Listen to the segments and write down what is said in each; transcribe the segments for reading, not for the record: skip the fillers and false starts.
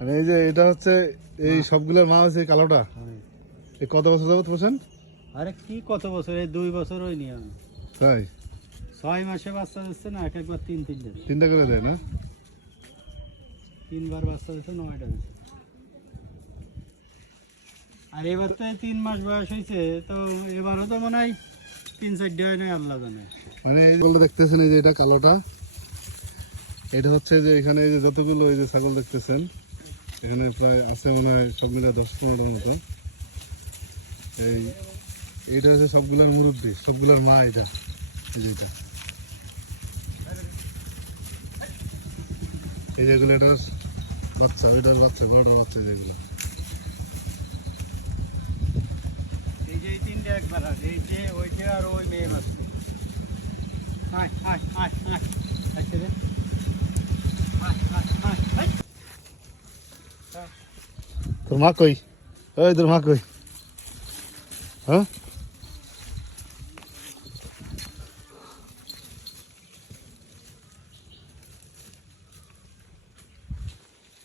মানে এই যে এটা হচ্ছে এই সবগুলোর মা হচ্ছে এই কালোটা। এই কত বছর যাবত পোষেন? আরে কি কত বছর, এই 2 বছর হয়নি আমি। তাই 6 মাসে বাচ্চা দিচ্ছে না, এক একবার 3-3 দিন। তিনটা করে দেয় না? 3 বার বাচ্চা দিচ্ছে, 9টা দিচ্ছে। আর এবার তো 3 মাস বয়স হয়েছে, তো এবারও তো মনে হয় 3-4টা হয় না, আল্লাহ জানে। মানে এই যেগুলো দেখতেছেন এই যে এটা কালোটা, এটা হচ্ছে যে এখানে এই যে যতগুলো এই যে ছাগল দেখতেছেন এখানে প্রায় আছে মনে হয় সব মিলে 10-15টার মতো। এইটা হচ্ছে সবগুলোর মুরব্বী, সবগুলোর মা এটা। এই যে এটা, এই যেগুলো এটার বাচ্চা, ওইটার বাচ্চা, বড়টার বাচ্চা যেগুলো। এই যে এই 3টা একবার আছে, এই যে ওইটা আর ওই মেয়ে বাচ্চা। আয় আয় আয় আয় আচ্ছা রে, আয় আয় আয় আয়। তোর মা কই? ওই তোর মা কই? হ্যাঁ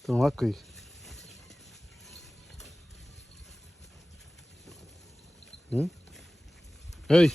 তোর মা কই? হুম, এই